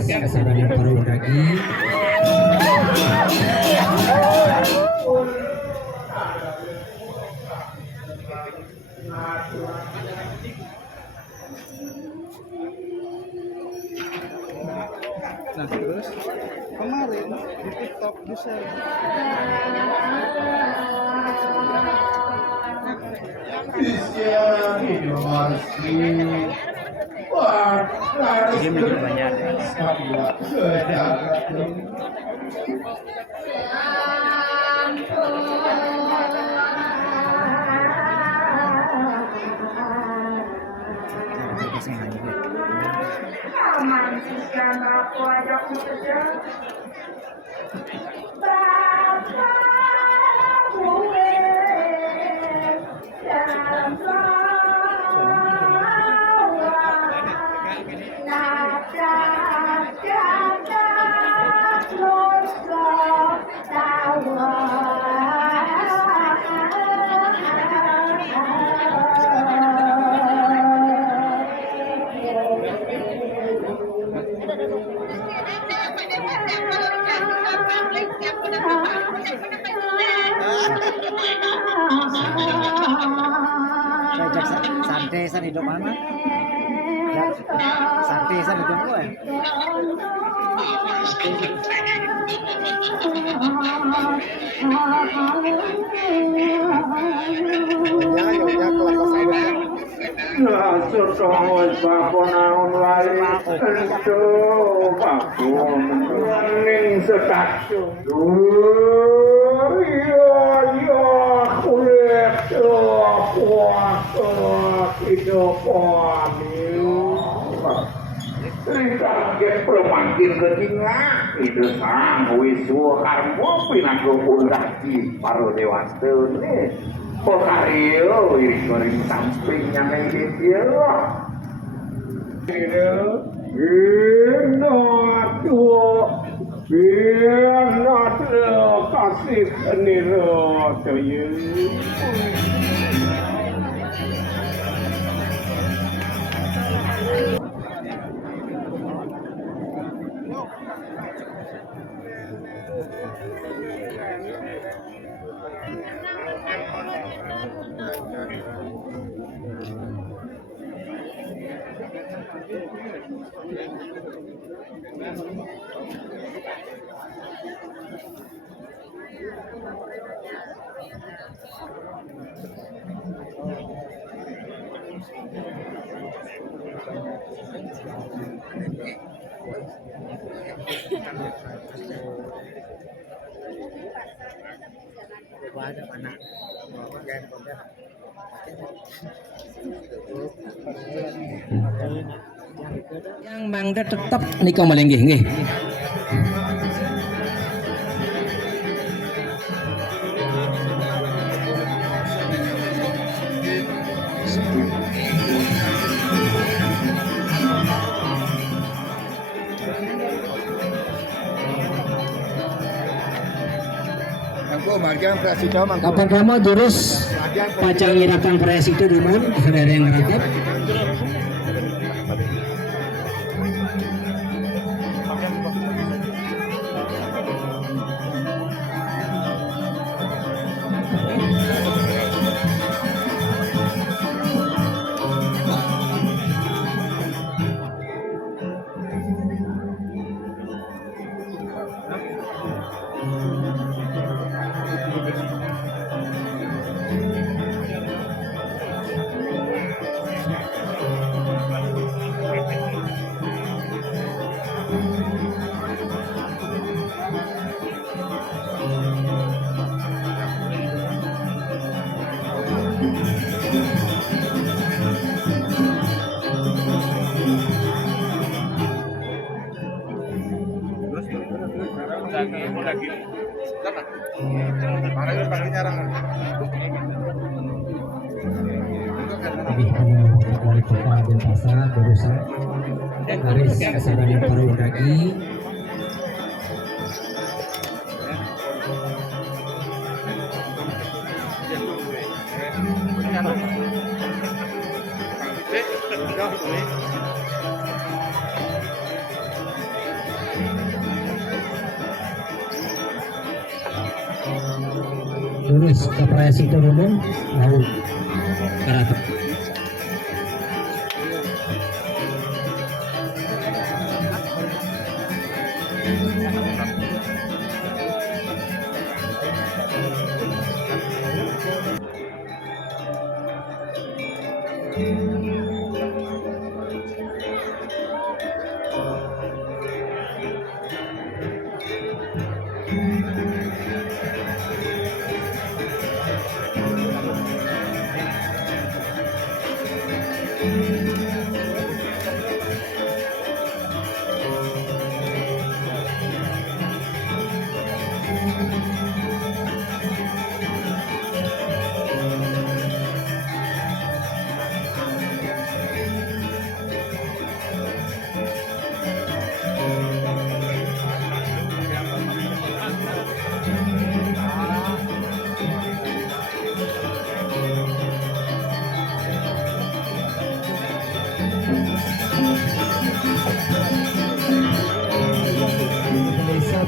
Haris Kasabani Parundagi. Nah terus kemarin di TikTok di share Jadi makin banyak. Santai hidup mana? Santai hidup gue. Surkong baponaun wali ento bakon ning setakung yo kulit puas itu pamiu Rikaget permantin ketingga itu sang wisu harmo pinago ulaki paro dewasa nih pokario iring sampingnya nih dia Not kasih niro tuyu. Yang mangga tetap nikah malenggih nggih. Kapan kamu jurus pacang irakan presi itu dimon ada yang ngerakap. Dari Kota Denpasar berusaha Haris Kasabani Parundagi. lurus ke Presiden Umum mau karatep.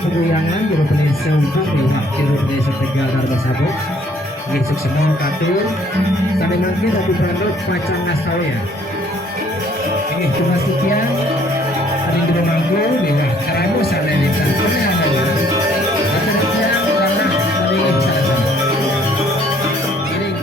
Peguyangan juru penisa untuk lewat juru penisa Tegal Darba Sabuk ngisuk semua katur sampai nanti Rabu Pradot Pacang Nastawaya ini cuma sekian hari dua manggu lewat Karamu sana lintas ini adalah acaranya karena dari sana iring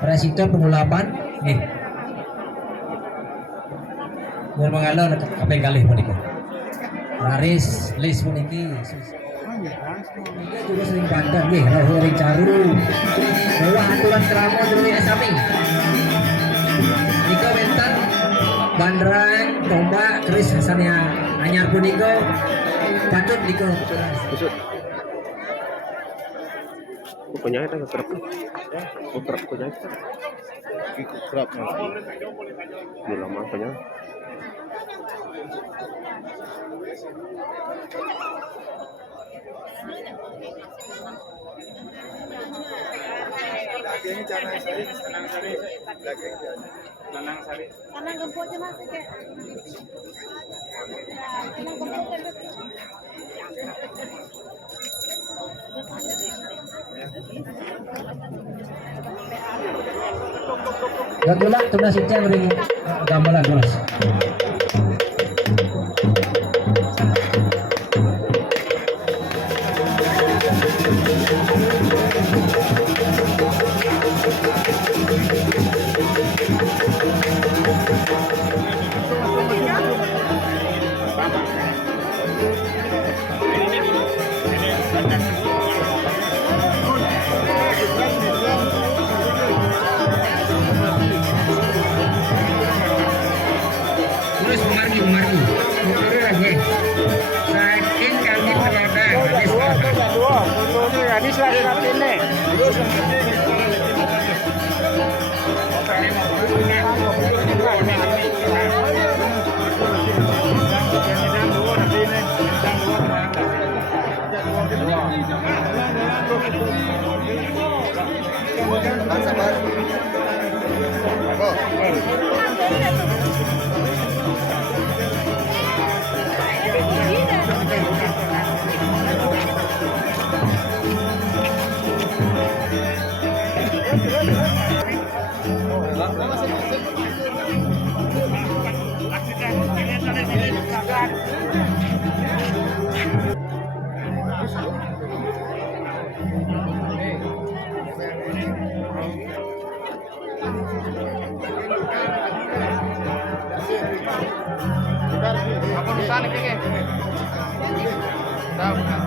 Presiden pengulapan nih mau mengalau apa yang kali meniko laris lis meniki juga sering bandar nih roh ring caru bawa aturan kerama dari samping niko mentan bandrang tombak keris hasannya anyar pun niko patut niko Pokoknya kita kerap, pokoknya kita Kerap. udah lama pokoknya. Dagingnya Canang Sari, Canang Sari, daging Canang Sari. Kanang gempok aja mas, kayak kanang gempok aja. gak tulak tunas itu yang ring gamelan tunas terus mengargi lagi saking kami berada Dua, fotonya ini selesai ini. Sana kike. Tahu kan.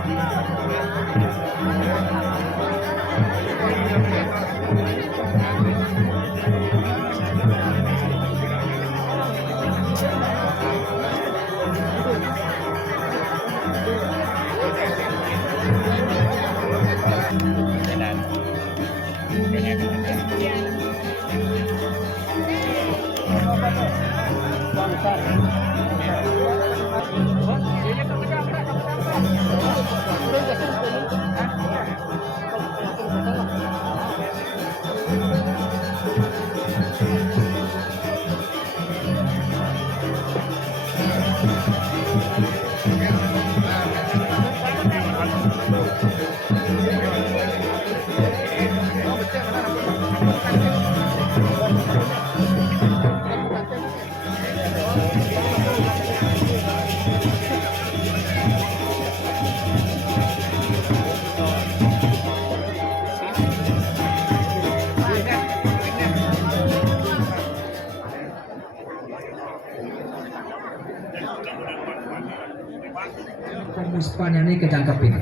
Pemuspan ini kejangkepin.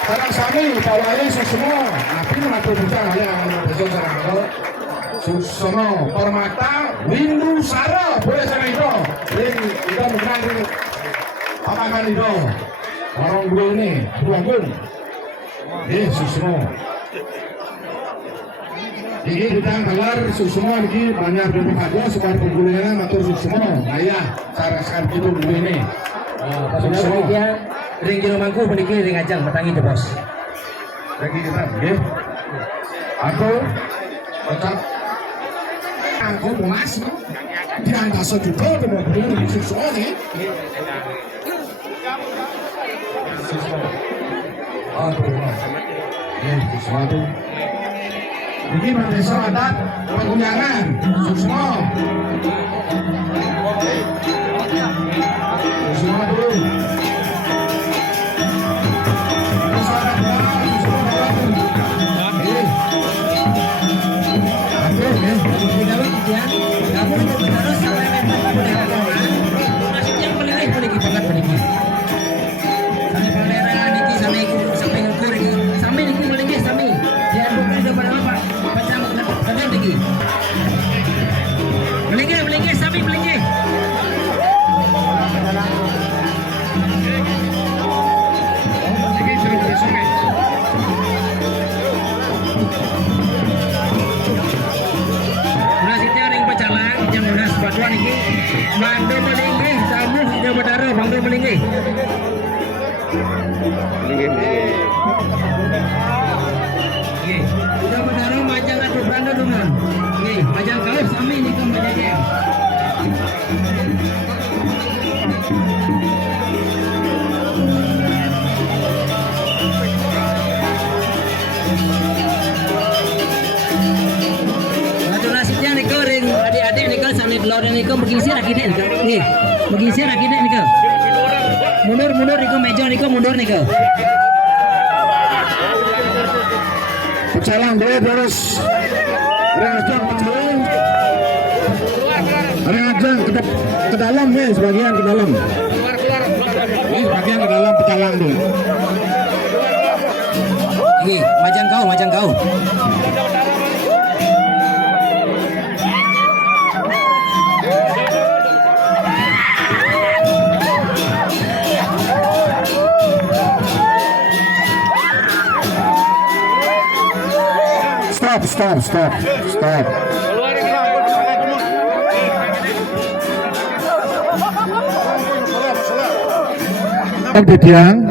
Sekarang sami pawai Susno, api mengaku bisa yang besok serangga. Susno Permata Windu Sara boleh sana itu. Ini kita menang ini. Apakah itu? Orang dua ini dua gun. Susno. Ini kita keluar Susno ini banyak dulu aja sebar penggulingan matur Susno. Ayah cara sekarang itu dulu ini. Susno dia ring jero mangku meniki ring ajang petangi itu bos. Lagi kita, ya. Aku tetap aku masih di antara sejuta dengan beli Susno nih. Sesuatu. Ini desa adat Pagunyangan, Susno. Susno dulu. Desa adat Susno. Kamu benar sampai memang boleh masih yang boleh kita pergi. Sampai panera niki sampai ngukur ini. Sampai niki boleh sampai. Dia bukan depan apa? Macam ada lagi. Boleh sampai boleh. Batuan ini Bangdo Melinggi tamu sudah berdarah Bangdo Melinggi sudah berdarah majang atau Bangdo dengan majang kalau sami ini kan majangnya adik-adik ni kan sambil belor ni kan bergisir lagi ni kan. Ni, bergisir lagi ni kan. Mundur ni kan meja ni kan mundur ni kan. Pecalang dulu terus. Reajang pecalang. Reajang ke dalam ni sebagian ke dalam. Ini sebagian ke dalam pecalang dulu. Ni, majang kau. Stop. Bediang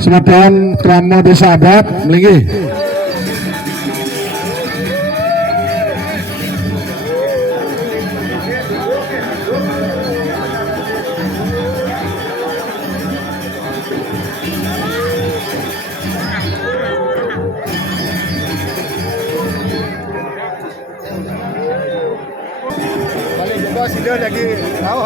sematan krama desa adat melinggi. Dia lagi tahu.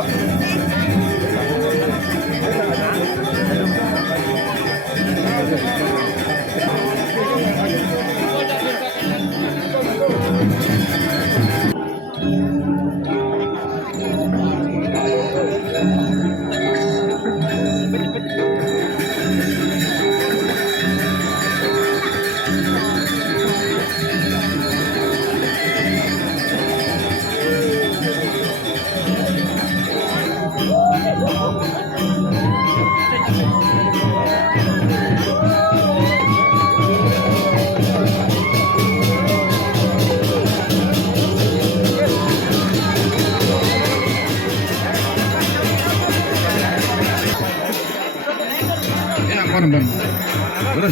ampun.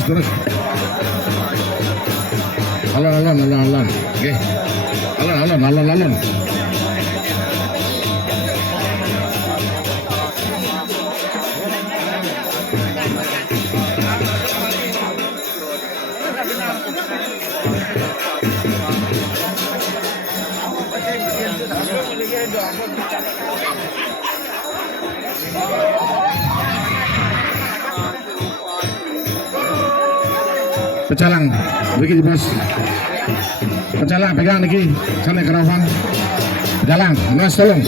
Terus. Alon. Oke. Alon. Pecalang, begini bos. Pecalang, pegang lagi. Sana kerawan. Pecalang, mas tolong.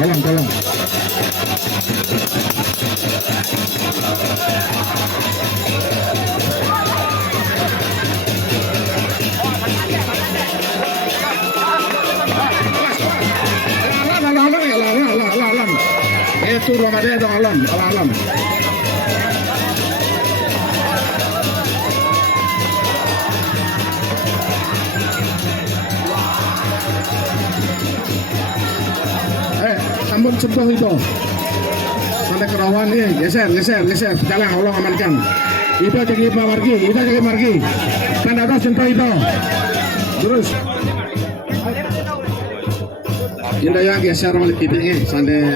Tolong. Alam. Itu Ramadan dong alam. Sambung sentuh itu. Sampai kerawan ini, geser. Jalan, Allah amankan. Itu jadi margi. Tanda atas sentuh itu. Terus. Indah ya geser balik titiknya, sampai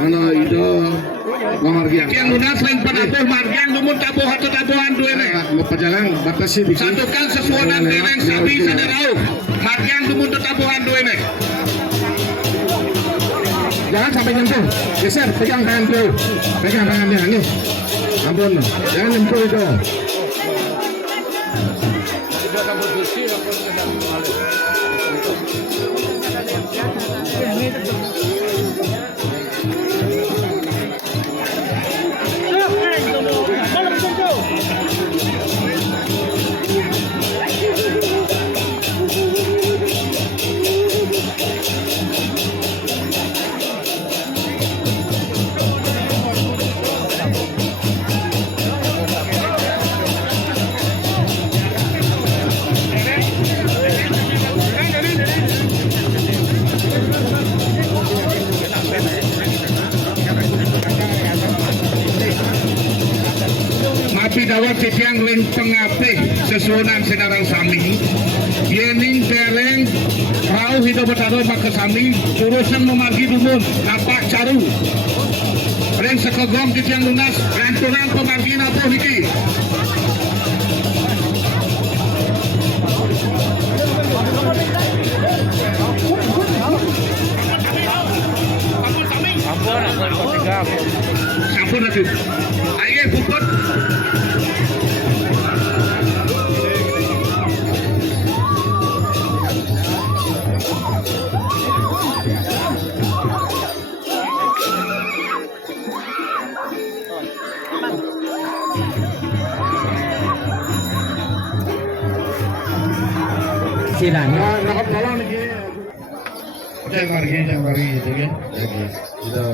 mana itu margian. Yang lunas lain penabuh margian, namun tabuhan dua ini. Perjalanan batasi. Satukan sesuai dengan yang sapi sana rauh. Margian namun tabuhan dua ini. Jangan sampai nyentuh, geser, pegang tangannya, nih, ampun, jangan nyentuh itu. Dawat setiang ring pengapih sesuunan senarang sami yening dereng rauh hidup bertaruh maka sami urusan memargi dumun napak caru ring sekegom setiang lunas rentunan pemargi nabuh hiki sampun lagi ayo puput Silanya. Nakap tolong lagi. Jangan pergi itu kan. Itu.